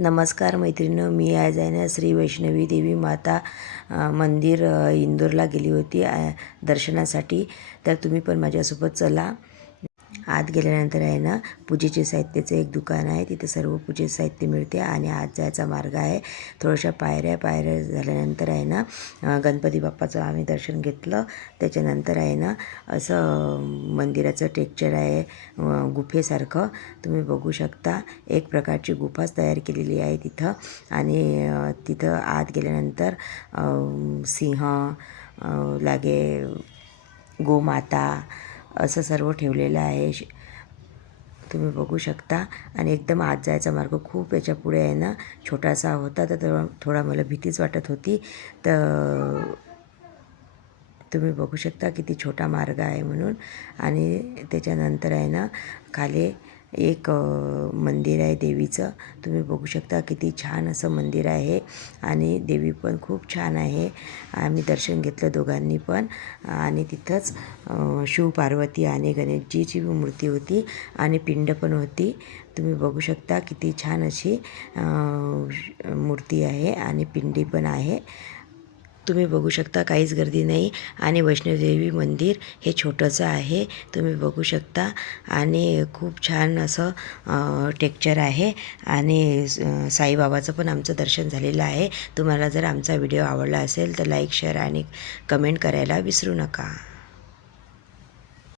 नमस्कार मैत्रिणींनो, मी आज आहे ना श्री वैष्णवी देवी माता मंदिर इंदोरला गेली होती दर्शनासाठी. तर तुम्ही पण माझ्यासोबत चला. आत गेल्यानंतर आहे ना पूजेचे साहित्याचं एक दुकान आहे, तिथे सर्व पूजेचे साहित्य मिळते आणि आत जायचा मार्ग आहे. थोड्याशा पायऱ्या झाल्यानंतर आहे ना गणपती बाप्पाचं आम्ही दर्शन घेतलं. त्याच्यानंतर आहे ना असं मंदिराचं टेक्चर आहे गुफेसारखं, तुम्ही बघू शकता. एक प्रकारची गुफाच तयार केलेली आहे तिथं. आणि तिथं आत गेल्यानंतर सिंह लागे, गोमाता असं सर्व ठेवलेलं आहे, तुम्ही बघू शकता. आणि एकदम आत जायचा मार्ग खूप याच्या पुढे आहे ना छोटासा होता, तर थोडा मला भीतीच वाटत होती. तर तुम्ही बघू शकता किती छोटा मार्ग आहे म्हणून. आणि त्याच्यानंतर आहे ना खाली एक मंदिर आहे देवीचं, तुम्ही बघू शकता किती छान असं मंदिर आहे. आणि देवी पण खूप छान आहे. आम्ही दर्शन घेतलं दोघांनी पण. आणि तिथंच शिव पार्वती आणि गणेशजीची मूर्ती होती आणि पिंड पण होती. तुम्ही बघू शकता किती छान अशी मूर्ती आहे आणि पिंडी पण आहे. तुम्ही बघू शकता काहीच गर्दी नाही. आणि वैष्णोदेवी मंदिर हे छोटंसं आहे, तुम्ही बघू शकता. आणि खूप छान असं टेक्चर आहे. आणि साईबाबाचं पण आमचं दर्शन झालेलं आहे. तुम्हाला जर आमचा व्हिडिओ आवडला असेल तर लाईक, शेअर आणि कमेंट करायला विसरू नका.